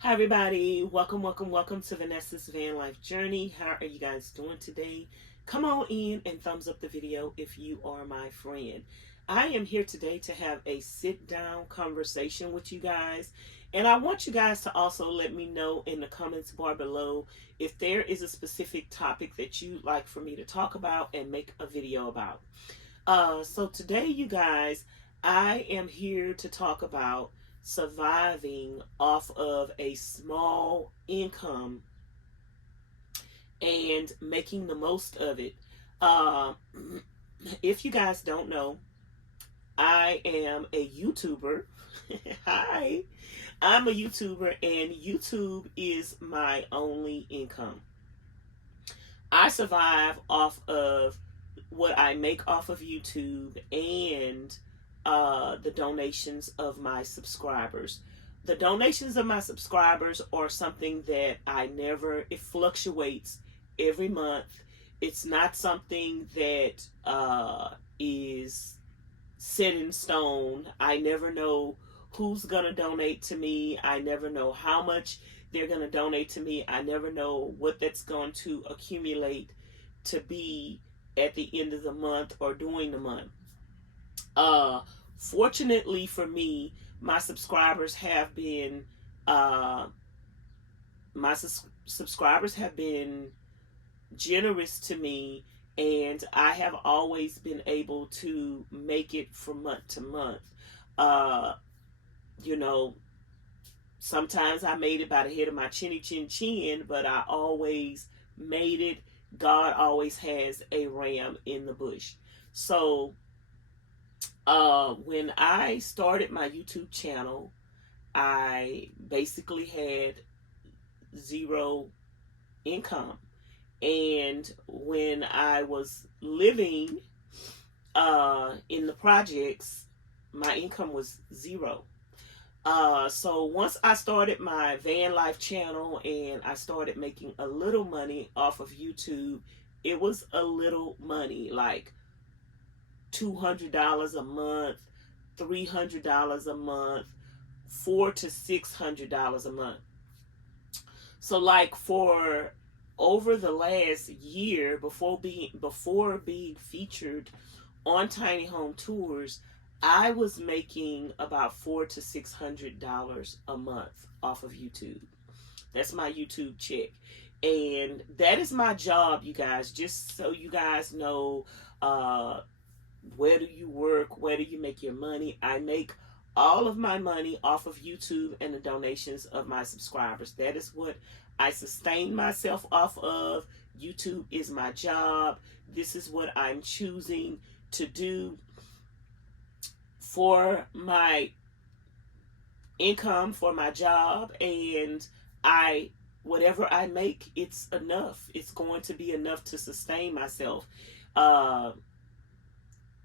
Hi everybody, welcome to Vanessa's Van Life Journey. How are you guys doing today? Come on in and thumbs up the video if you are my friend. I am here today to have a sit down conversation with you guys, and I want you guys to also let me know in the comments bar below if there is a specific topic that you'd like for me to talk about and make a video about. So today, you guys, I am here to talk about surviving off of a small income and making the most of it. Uh, if you guys don't know, I am a YouTuber. Hi, I'm a YouTuber, and YouTube is my only income. I survive off of what I make off of YouTube and the donations of my subscribers. The donations of my subscribers are something that it fluctuates every month. It's not something that is set in stone. I never know who's going to donate to me. I never know how much they're going to donate to me. I never know what that's going to accumulate to be at the end of the month or during the month. Uh, Fortunately for me, my subscribers have been uh, subscribers have been generous to me, and I have always been able to make it from month to month. Uh, you know, Sometimes I made it by the head of my chinny chin chin, but I always made it. God always has a ram in the bush. So, when I started my YouTube channel, I basically had zero income. And when I was living in the projects, my income was zero. So once I started my van life channel and I started making a little money off of YouTube, it was a little money, like $200 a month, $300 a month, $400 to $600 a month. So like for over the last year before being featured on Tiny Home Tours, I was making about $400 to $600 a month off of YouTube. That's my YouTube check. And that is my job, you guys. Just so you guys know, where do you work? Where do you make your money? I make all of my money off of YouTube and the donations of my subscribers. That is what I sustain myself off of. YouTube is my job. This is what I'm choosing to do for my income, for my job, and whatever I make, it's enough. It's going to be enough to sustain myself. Uh,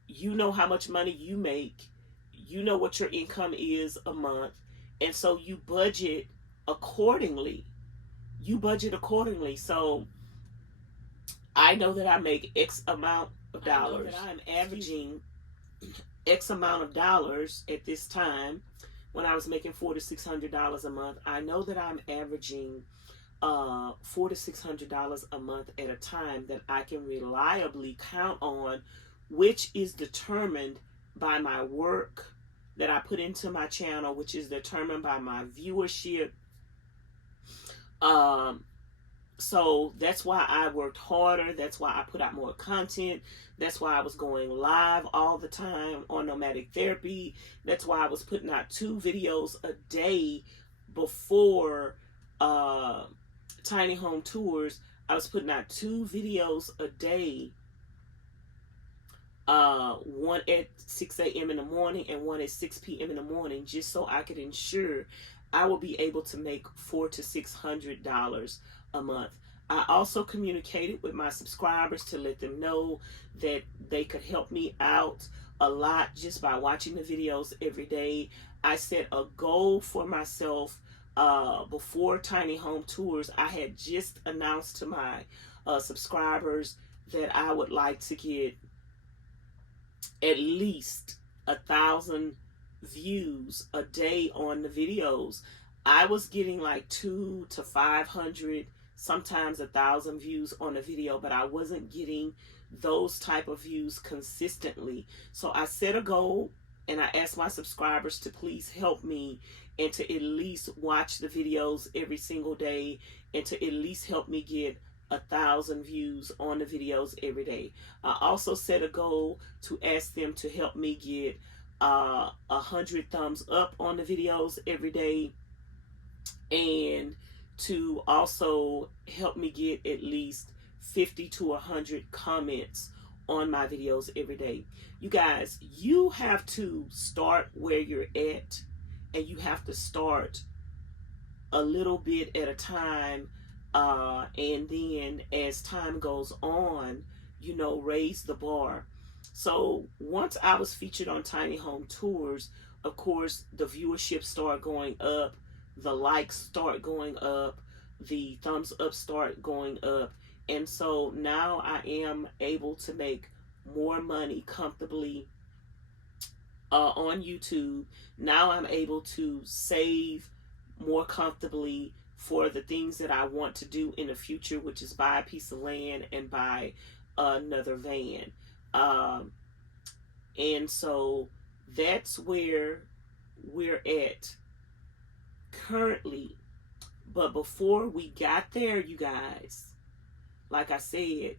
you know how much money you make, you know what your income is a month, and so you budget accordingly. So I know that I make X amount of dollars. I know that I'm averaging X amount of dollars at this time. When I was making $400 to $600 a month, I know that I'm averaging $400 to $600 a month at a time that I can reliably count on, which is determined by my work that I put into my channel, which is determined by my viewership. So that's why I worked harder. That's why I put out more content. That's why I was going live all the time on Nomadic Therapy. That's why I was putting out 2 videos a day before Tiny Home Tours. I was putting out 2 videos a day, one at 6 a.m. in the morning and one at 6 p.m. in the morning, just so I could ensure I will be able to make $400 to $600 a month. I also communicated with my subscribers to let them know that they could help me out a lot just by watching the videos every day. I set a goal for myself before Tiny Home Tours. I had just announced to my subscribers that I would like to get at least 1,000 views a day on the videos. I was getting like 2 to 500, sometimes 1,000 views on a video, but I wasn't getting those type of views consistently. So I set a goal and I asked my subscribers to please help me and to at least watch the videos every single day and to at least help me get 1,000 views on the videos every day. I also set a goal to ask them to help me get 100 thumbs up on the videos every day, and to also help me get at least 50 to 100 comments on my videos every day. You guys, you have to start where you're at, and you have to start a little bit at a time, and then as time goes on, you know, raise the bar. So once I was featured on Tiny Home Tours, of course, the viewership started going up, the likes start going up, the thumbs up start going up, and so now I am able to make more money comfortably on YouTube. Now I'm able to save more comfortably for the things that I want to do in the future, which is buy a piece of land and buy another van. And so that's where we're at currently. But before we got there, you guys, like I said,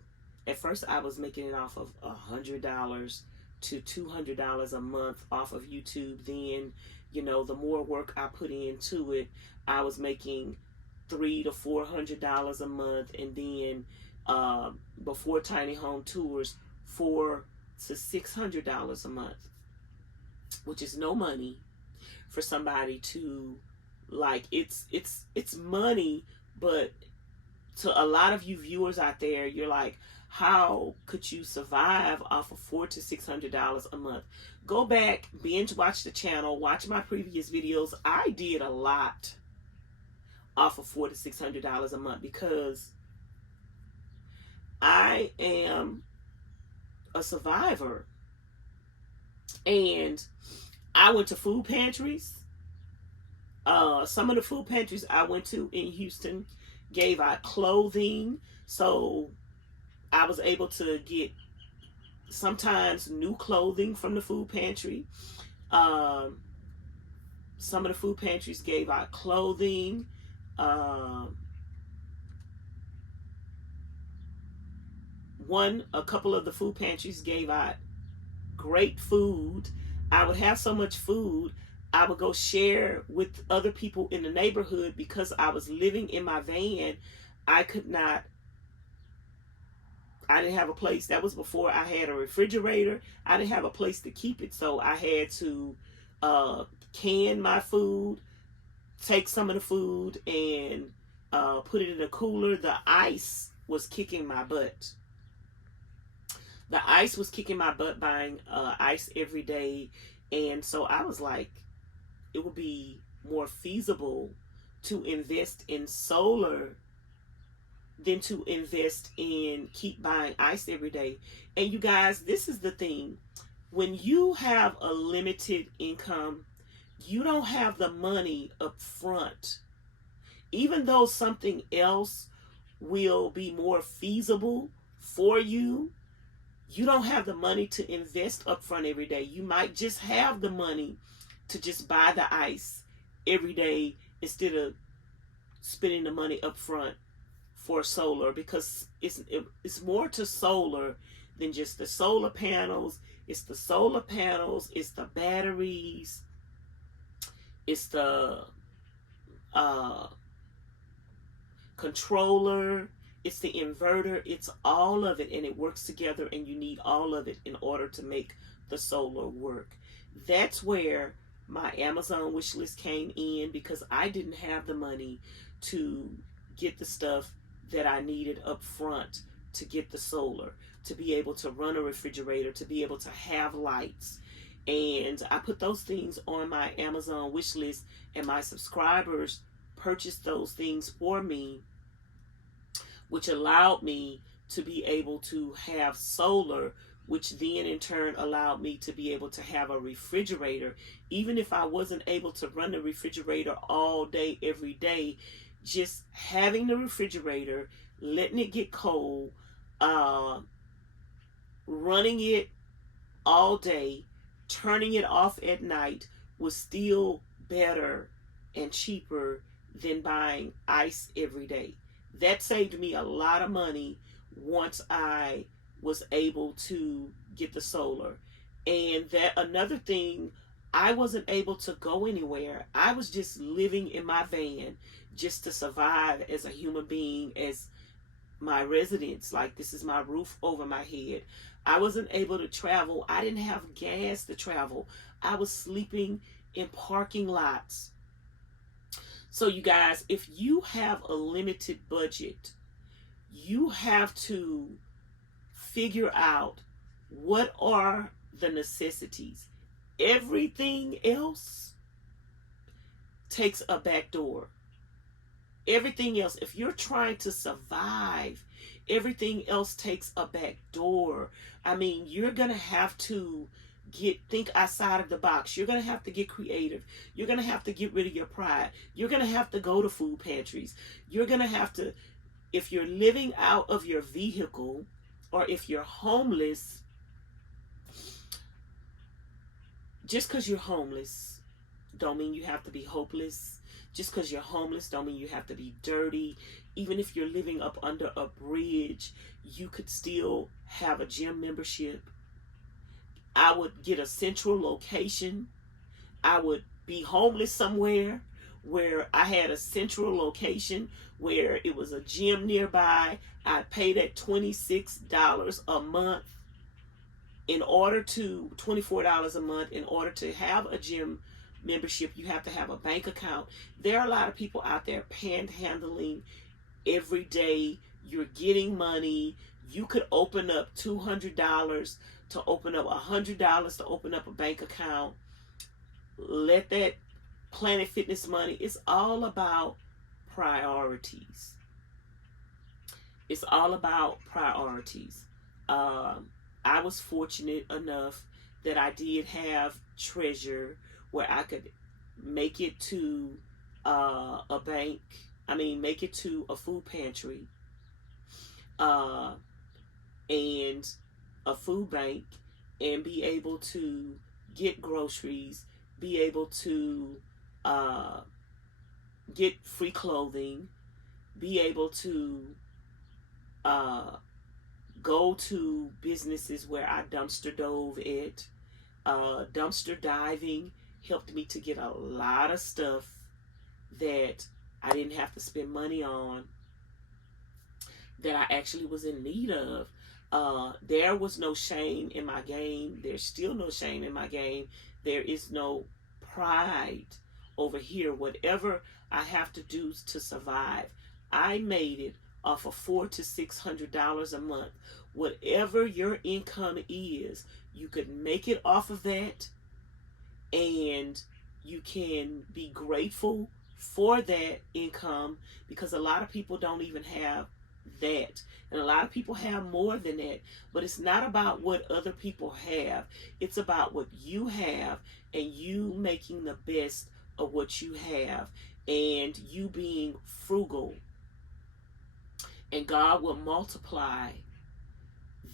at first I was making it off of $100 to $200 a month off of YouTube. Then, you know, the more work I put into it, I was making $300 to $400 a month, and then before Tiny Home Tours, $400 to $600 a month, which is no money for somebody to, like, it's money, but to a lot of you viewers out there, you're like, how could you survive off of $400 to $600 a month? Go back, binge watch the channel, watch my previous videos. I did a lot off of $400 to $600 a month because I am a survivor. And I went to food pantries. Some of the food pantries I went to in Houston gave out clothing, so I was able to get sometimes new clothing from the food pantry. Some of the food pantries gave out clothing. A couple of the food pantries gave out great food. I would have so much food, I would go share with other people in the neighborhood because I was living in my van. I didn't have a place. That was before I had a refrigerator. I didn't have a place to keep it, so I had to can my food, take some of the food, and put it in a cooler. The ice was kicking my butt. The ice was kicking my butt buying ice every day, and so I was like, it would be more feasible to invest in solar than to invest in keep buying ice every day. And you guys, this is the thing. When you have a limited income, you don't have the money up front. Even though something else will be more feasible for you, you don't have the money to invest up front every day. You might just have the money to just buy the ice every day instead of spending the money up front for solar, because it's more to solar than just the solar panels. It's the solar panels, it's the batteries, it's the controller, it's the inverter, it's all of it, and it works together, and you need all of it in order to make the solar work. That's where my Amazon wish list came in, because I didn't have the money to get the stuff that I needed up front to get the solar, to be able to run a refrigerator, to be able to have lights. And I put those things on my Amazon wish list, and my subscribers purchased those things for me, which allowed me to be able to have solar which then in turn allowed me to be able to have a refrigerator. Even if I wasn't able to run the refrigerator all day, every day, just having the refrigerator, letting it get cold, running it all day, turning it off at night was still better and cheaper than buying ice every day. That saved me a lot of money once I was able to get the solar. And that another thing, I wasn't able to go anywhere. I was just living in my van just to survive as a human being, as my residence. Like, this is my roof over my head. I wasn't able to travel. I didn't have gas to travel. I was sleeping in parking lots. So you guys, if you have a limited budget, you have to figure out what are the necessities. Everything else takes a back door. Everything else, if you're trying to survive, everything else takes a back door. I mean, you're going to have to think outside of the box. You're going to have to get creative. You're going to have to get rid of your pride. You're going to have to go to food pantries. You're going to have to, if you're living out of your vehicle, or if you're homeless, just because you're homeless don't mean you have to be hopeless. Just because you're homeless don't mean you have to be dirty. Even if you're living up under a bridge, you could still have a gym membership. I would get a central location. I would be homeless somewhere where I had a central location where it was a gym nearby. I'd pay that $26 a month $24 a month in order to have a gym membership. You have to have a bank account. There are a lot of people out there panhandling every day. You're getting money. You could open up $200 to open up $100 to open up a bank account. Let that Planet Fitness money. It's all about priorities. It's all about priorities. I was fortunate enough that I did have treasure where I could make it to a bank. I mean, make it to a food pantry and a food bank, and be able to get groceries, be able to get free clothing, be able to go to businesses where I dumpster dove at. Dumpster diving helped me to get a lot of stuff that I didn't have to spend money on, that I actually was in need of. There was no shame in my game. There's still no shame in my game. There is no pride over here. Whatever I have to do to survive, I made it off of $400 to $600 a month. Whatever your income is, you could make it off of that, and you can be grateful for that income, because a lot of people don't even have that, and a lot of people have more than that. But it's not about what other people have. It's about what you have, and you making the best of what you have, and you being frugal, and God will multiply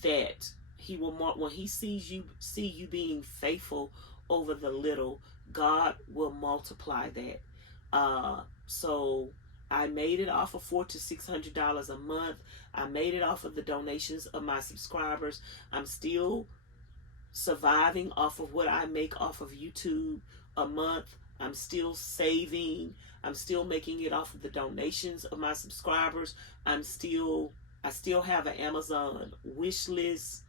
that. He will, when he see you being faithful over the little, God will multiply that. So I made it off of $400 to $600 a month. I made it off of the donations of my subscribers. I'm still surviving off of what I make off of YouTube a month. I'm still saving. I'm still making it off of the donations of my subscribers. I still have an Amazon wish list.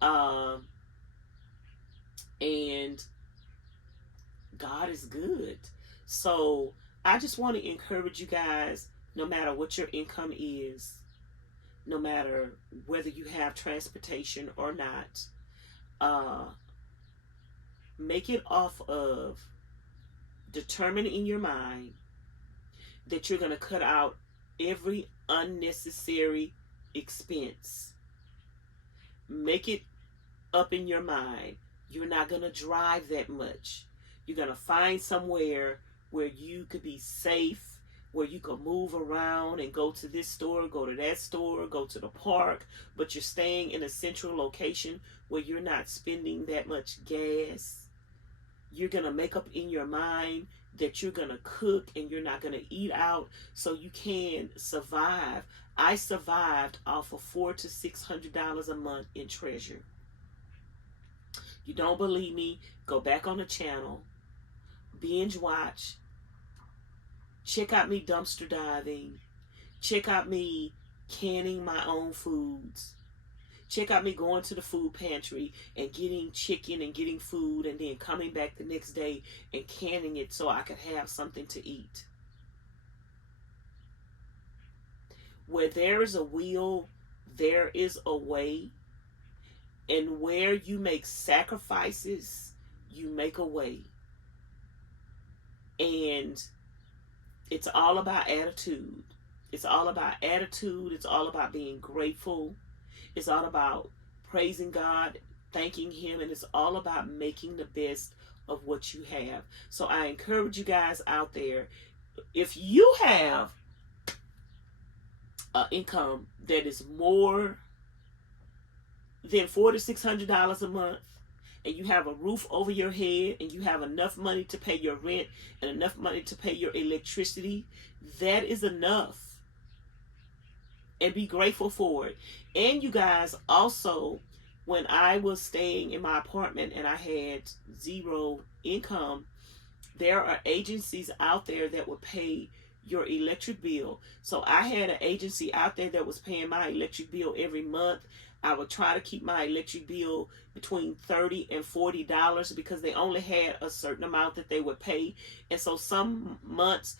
And God is good. So I just want to encourage you guys, no matter what your income is, no matter whether you have transportation or not, make it off of determining in your mind that you're going to cut out every unnecessary expense. Make it up in your mind. You're not going to drive that much. You're going to find somewhere where you could be safe, where you can move around and go to this store, go to that store, go to the park, but you're staying in a central location where you're not spending that much gas. You're going to make up in your mind that you're going to cook and you're not going to eat out so you can survive. I survived off of $400 to $600 a month in treasure. You don't believe me? Go back on the channel, binge watch, check out me dumpster diving, check out me canning my own foods, check out me going to the food pantry and getting chicken and getting food and then coming back the next day and canning it so I could have something to eat. Where there is a will, there is a way. And where you make sacrifices, you make a way. And it's all about attitude. It's all about attitude. It's all about being grateful. It's all about praising God, thanking Him, and it's all about making the best of what you have. So I encourage you guys out there, if you have an income that is more than $400 to $600 a month, and you have a roof over your head, and you have enough money to pay your rent and enough money to pay your electricity, that is enough. And be grateful for it. And you guys, also, when I was staying in my apartment and I had zero income, there are agencies out there that would pay your electric bill. So I had an agency out there that was paying my electric bill every month. I would try to keep my electric bill between $30 and $40 because they only had a certain amount that they would pay. And so some months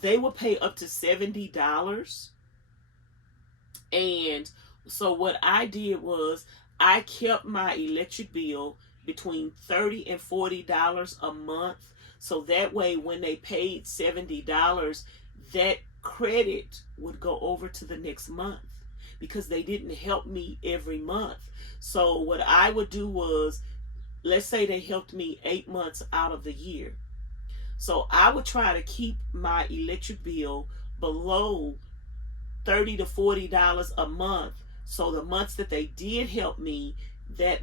they would pay up to $70. And so what I did was I kept my electric bill between $30 and $40 a month. So that way when they paid $70, that credit would go over to the next month, because they didn't help me every month. So what I would do was, let's say they helped me 8 months out of the year. So I would try to keep my electric bill below $30 to $40 a month. So the months that they did help me, that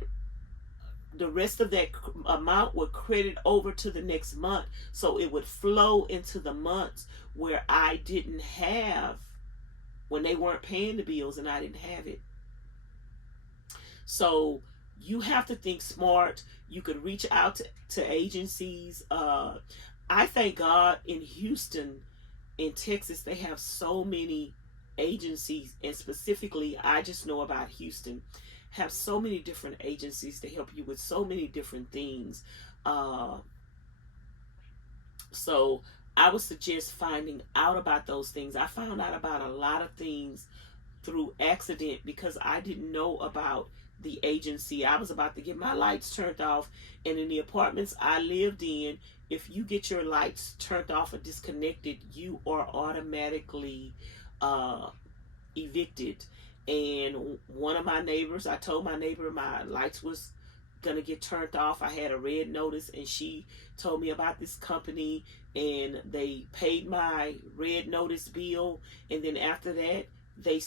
the rest of that amount would credit over to the next month. So it would flow into the months where I didn't have, when they weren't paying the bills and I didn't have it. So you have to think smart. You could reach out to agencies. I thank God in Houston, in Texas, they have so many agencies, and specifically, I just know about Houston, have so many different agencies to help you with so many different things. So I would suggest finding out about those things. I found out about a lot of things through accident because I didn't know about the agency. I was about to get my lights turned off, and in the apartments I lived in, if you get your lights turned off or disconnected, you are automatically evicted. And one of my neighbors, I told my neighbor my lights was gonna get turned off. I had a red notice, and she told me about this company, and they paid my red notice bill. And then after that, they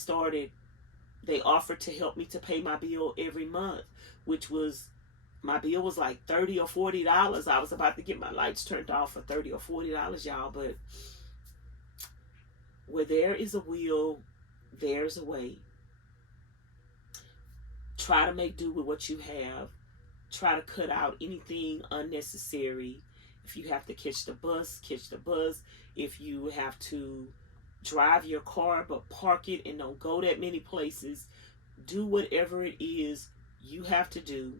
offered to help me to pay my bill every month, which was, my bill was like $30 or $40. I was about to get my lights turned off for $30 or $40, y'all. But where there is a will, there's a way. Try to make do with what you have. Try to cut out anything unnecessary. If you have to catch the bus, catch the bus. If you have to drive your car but park it and don't go that many places, do whatever it is you have to do.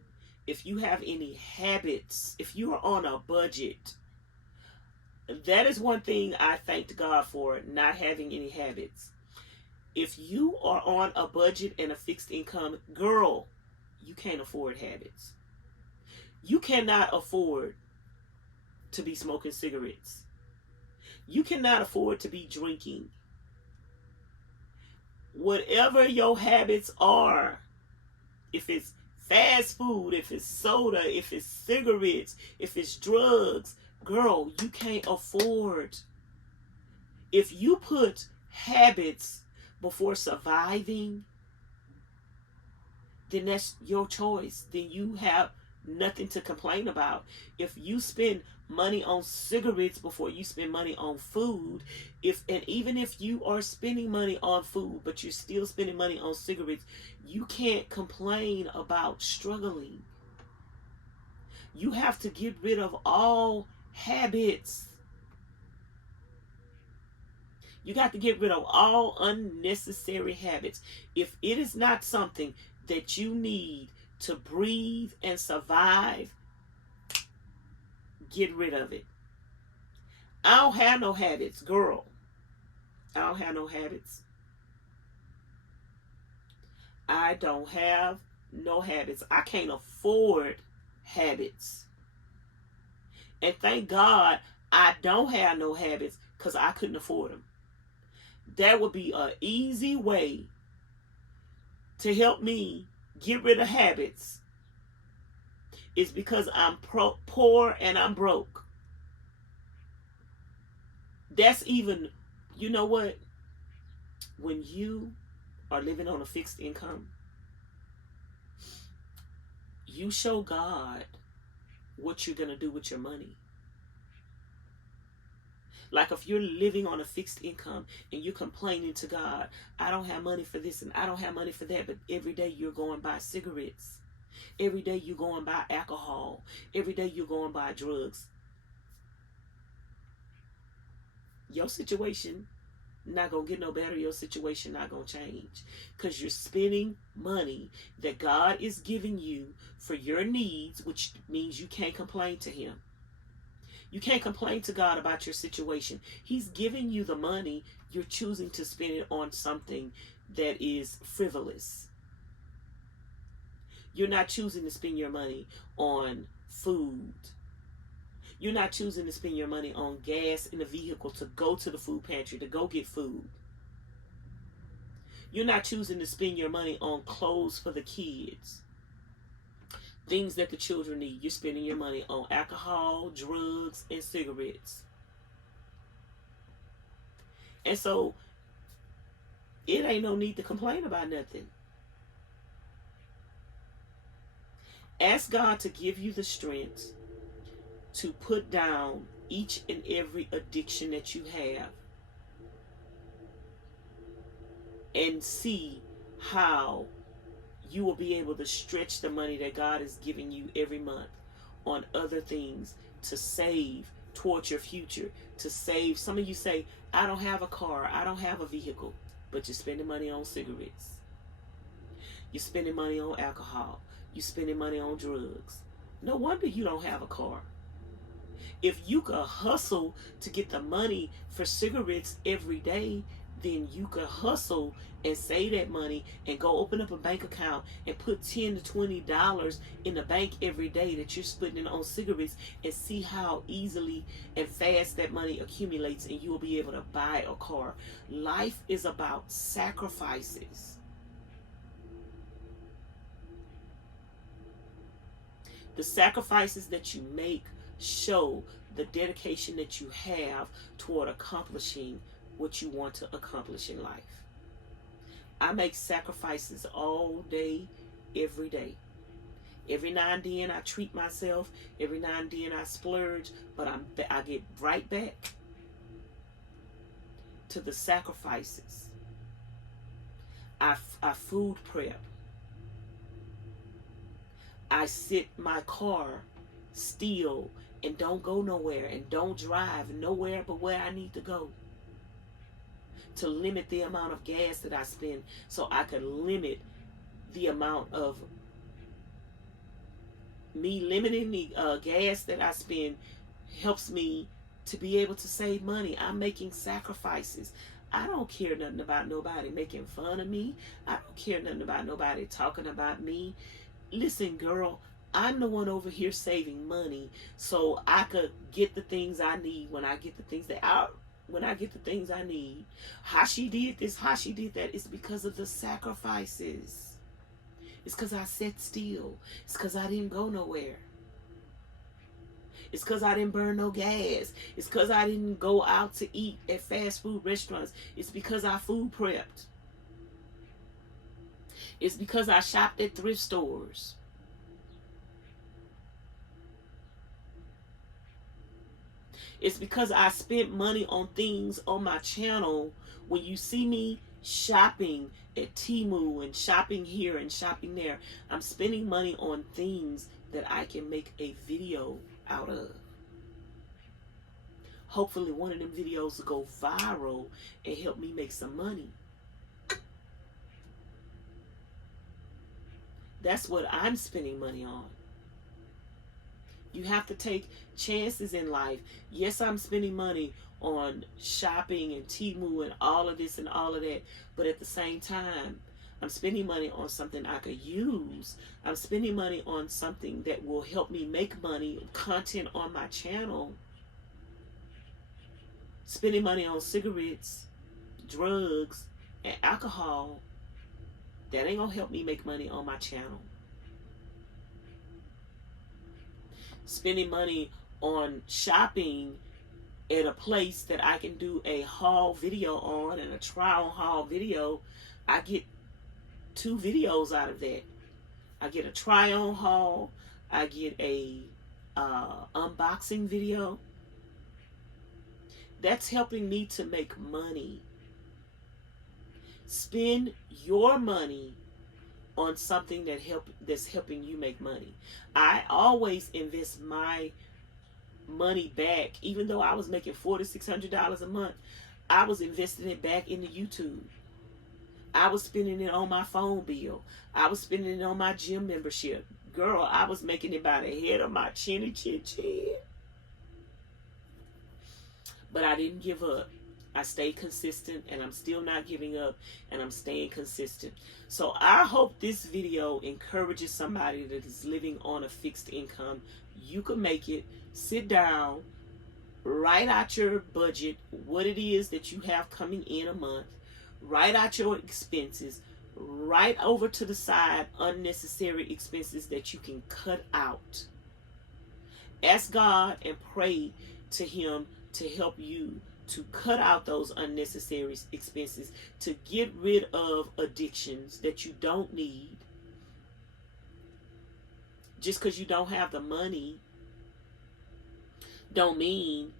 If you have any habits, if you are on a budget, that is one thing I thanked God for, not having any habits. If you are on a budget and a fixed income, girl, you can't afford habits. You cannot afford to be smoking cigarettes. You cannot afford to be drinking. Whatever your habits are, if it's fast food, if it's soda, if it's cigarettes, if it's drugs, girl, you can't afford. If you put habits before surviving, then that's your choice. Then you have nothing to complain about. If you spend money on cigarettes before you spend money on food, even if you are spending money on food but you're still spending money on cigarettes, you can't complain about struggling. You have to get rid of all habits. You got to get rid of all unnecessary habits. If it is not something that you need to breathe and survive, get rid of it. I don't have no habits, girl. I don't have no habits. I don't have no habits. I can't afford habits. And thank God I don't have no habits, because I couldn't afford them. That would be an easy way to help me get rid of habits, is because I'm poor and I'm broke. That's even, you know what? When you are living on a fixed income, you show God what you're going to do with your money. Like if you're living on a fixed income and you're complaining to God, I don't have money for this and I don't have money for that, but every day you're going buy cigarettes. Every day you're going buy alcohol. Every day you're going buy drugs. Your situation not going to get no better. Your situation not going to change, because you're spending money that God is giving you for your needs, which means you can't complain to Him. You can't complain to God about your situation. He's giving you the money. You're choosing to spend it on something that is frivolous. You're not choosing to spend your money on food. You're not choosing to spend your money on gas in a vehicle to go to the food pantry, to go get food. You're not choosing to spend your money on clothes for the kids, things that the children need. You're spending your money on alcohol, drugs, and cigarettes. And so it ain't no need to complain about nothing. Ask God to give you the strength to put down each and every addiction that you have, and see how you will be able to stretch the money that God is giving you every month on other things, to save towards your future, to save. Some of you say, I don't have a car, I don't have a vehicle, but you're spending money on cigarettes. You're spending money on alcohol. You're spending money on drugs. No wonder you don't have a car. If you could hustle to get the money for cigarettes every day, then you could hustle and save that money and go open up a bank account and put $10 to $20 in the bank every day that you're spending on cigarettes, and see how easily and fast that money accumulates, and you will be able to buy a car. Life is about sacrifices. The sacrifices that you make show the dedication that you have toward accomplishing what you want to accomplish in life. I make sacrifices all day, every day. Every now and then I treat myself. Every now and then I splurge. But I get right back to the sacrifices. I food prep. I sit my car still and don't go nowhere, and don't drive nowhere but where I need to go, to limit the amount of gas that I spend, so I can limit the amount of me. Limiting the gas that I spend helps me to be able to save money. I'm making sacrifices. I don't care nothing about nobody making fun of me. I don't care nothing about nobody talking about me. Listen, girl, I'm the one over here saving money so I could get the things I need when I get the things that I need. How she did this, how she did that, is because of the sacrifices. It's because I sat still. It's because I didn't go nowhere. It's because I didn't burn no gas. It's because I didn't go out to eat at fast food restaurants. It's because I food prepped. It's because I shopped at thrift stores. It's because I spent money on things on my channel. When you see me shopping at Temu and shopping here and shopping there, I'm spending money on things that I can make a video out of. Hopefully one of them videos will go viral and help me make some money. That's what I'm spending money on. You have to take chances in life. Yes, I'm spending money on shopping and Temu and all of this and all of that. But at the same time, I'm spending money on something I could use. I'm spending money on something that will help me make money, content on my channel. Spending money on cigarettes, drugs, and alcohol, that ain't gonna help me make money on my channel. Spending money on shopping at a place that I can do a haul video on and a try on haul video, I get 2 videos out of that. I get a try on haul, I get a unboxing video. That's helping me to make money. Spend your money on something that's helping you make money. I always invest my money back. Even though I was making $400 to $600 a month, I was investing it back into YouTube. I was spending it on my phone bill. I was spending it on my gym membership. Girl, I was making it by the head of my chinny chin chin. But I didn't give up. I stayed consistent, and I'm still not giving up, and I'm staying consistent. So I hope this video encourages somebody that is living on a fixed income. You can make it. Sit down, write out your budget, what it is that you have coming in a month, write out your expenses, write over to the side unnecessary expenses that you can cut out. Ask God and pray to Him to help you to cut out those unnecessary expenses, to get rid of addictions that you don't need. Just because you don't have the money don't mean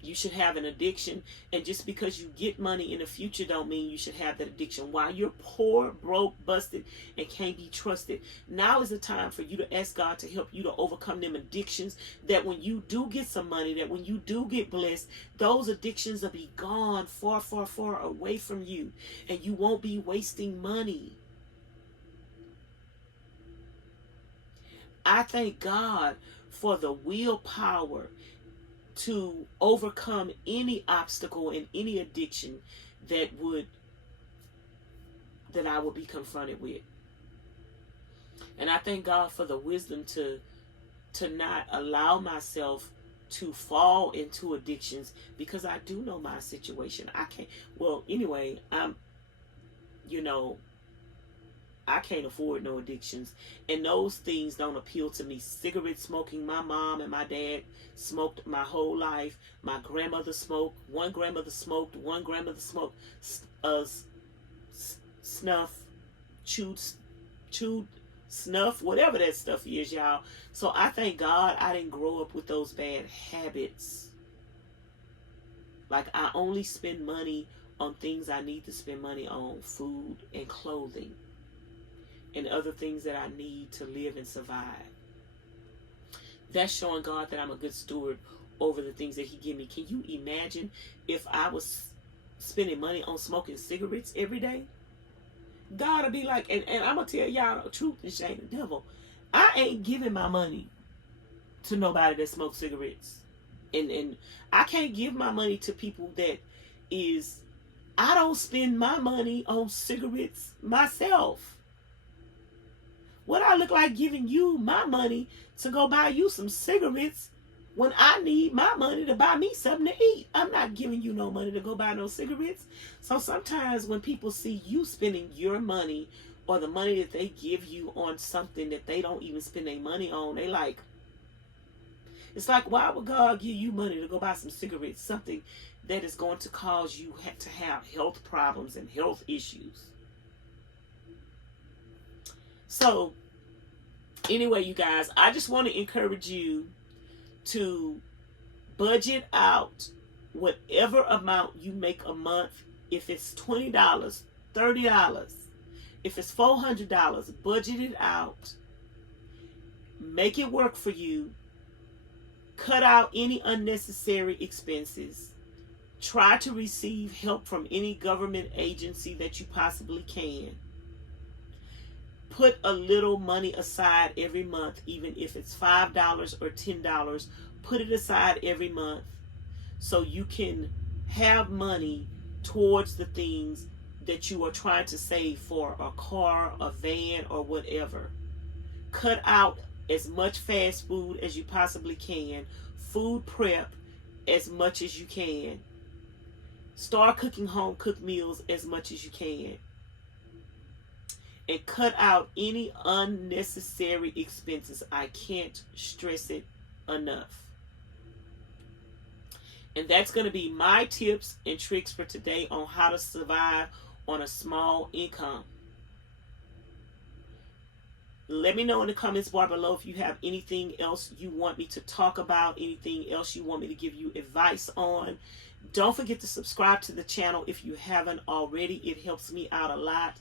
you should have an addiction. And just because you get money in the future don't mean you should have that addiction. While you're poor, broke, busted, and can't be trusted, now is the time for you to ask God to help you to overcome them addictions, that when you do get some money, that when you do get blessed, those addictions will be gone, far, far, far away from you, and you won't be wasting money. I thank God for the willpower to overcome any obstacle and any addiction that I would be confronted with. And I thank God for the wisdom to not allow myself to fall into addictions, because I do know my situation. I can't, well, anyway, I can't afford no addictions, and those things don't appeal to me. Cigarette smoking, my mom and my dad smoked my whole life. My grandmother smoked. One grandmother smoked. Snuff, chewed snuff, whatever that stuff is, y'all. So I thank God I didn't grow up with those bad habits. Like, I only spend money on things I need to spend money on: food and clothing, and other things that I need to live and survive. That's showing God that I'm a good steward over the things that He give me. Can you imagine if I was spending money on smoking cigarettes every day? God would be like, and I'm going to tell y'all the truth and shame the devil, I ain't giving my money to nobody that smokes cigarettes. And I can't give my money to people that is, I don't spend my money on cigarettes myself. What I look like giving you my money to go buy you some cigarettes when I need my money to buy me something to eat? I'm not giving you no money to go buy no cigarettes. So sometimes when people see you spending your money or the money that they give you on something that they don't even spend their money on. They like, it's like, why would God give you money to go buy some cigarettes, something that is going to cause you to have health problems and health issues? So anyway, you guys, I just want to encourage you to budget out whatever amount you make a month. If it's $20, $30, if it's $400, budget it out. Make it work for you. Cut out any unnecessary expenses. Try to receive help from any government agency that you possibly can. Put a little money aside every month, even if it's $5 or $10. Put it aside every month so you can have money towards the things that you are trying to save for, a car, a van, or whatever. Cut out as much fast food as you possibly can. Food prep as much as you can. Start cooking home cooked meals as much as you can. And cut out any unnecessary expenses. I can't stress it enough. And that's going to be my tips and tricks for today on how to survive on a small income. Let me know in the comments bar below if you have anything else you want me to talk about, anything else you want me to give you advice on. Don't forget to subscribe to the channel if you haven't already. It helps me out a lot.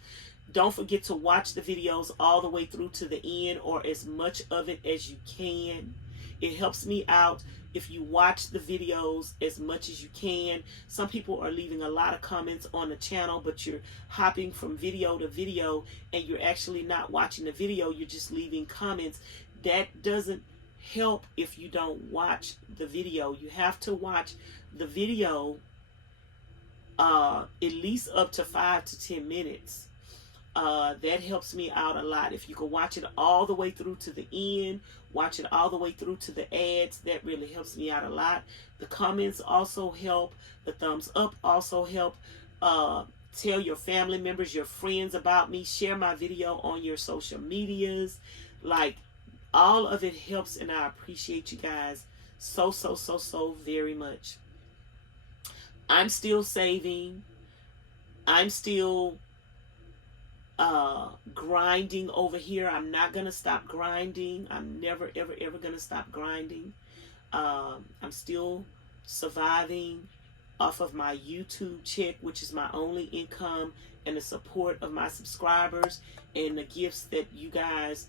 Don't forget to watch the videos all the way through to the end, or as much of it as you can. It helps me out if you watch the videos as much as you can. Some people are leaving a lot of comments on the channel, but you're hopping from video to video and you're actually not watching the video. You're just leaving comments. That doesn't help if you don't watch the video. You have to watch the video at least up to 5 to 10 minutes. That helps me out a lot. If you can watch it all the way through to the end, watch it all the way through to the ads, that really helps me out a lot. The comments also help. The thumbs up also help. Tell your family members, your friends about me. Share my video on your social medias. Like, all of it helps, and I appreciate you guys so very much. I'm still saving. I'm still grinding over here. I'm not gonna stop grinding. I'm never ever gonna stop grinding. I'm still surviving off of my YouTube check, which is my only income, and the support of my subscribers and the gifts that you guys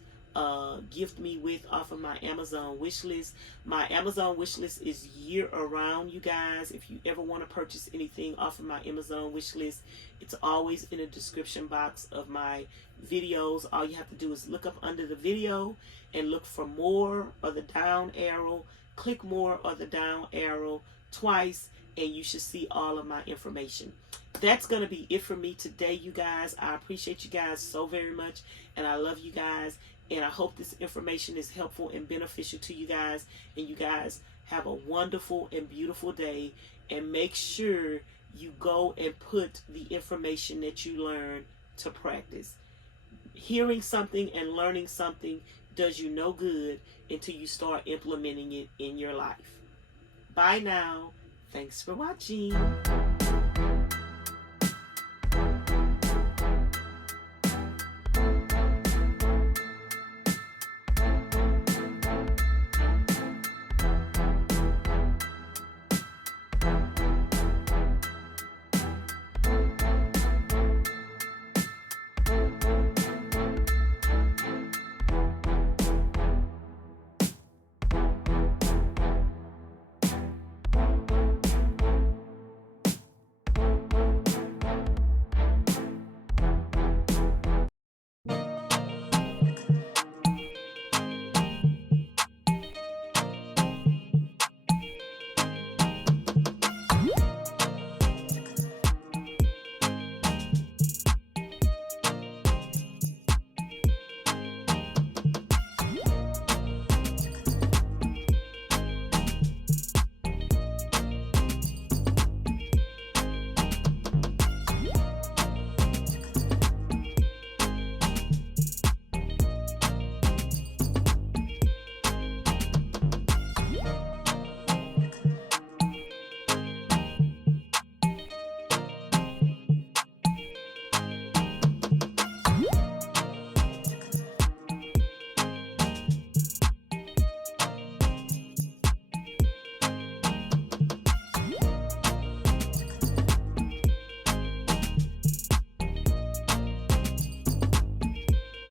gift me with off of my Amazon wish list. My Amazon wish list is year around, you guys. If you ever want to purchase anything off of my Amazon wish list, it's always in the description box of my videos. All you have to do is look up under the video and look for more or the down arrow. Click more or the down arrow twice, and you should see all of my information. That's going to be it for me today, you guys. I appreciate you guys so very much, and I love you guys. And I hope this information is helpful and beneficial to you guys. And you guys have a wonderful and beautiful day. And make sure you go and put the information that you learn to practice. Hearing something and learning something does you no good until you start implementing it in your life. Bye now. Thanks for watching.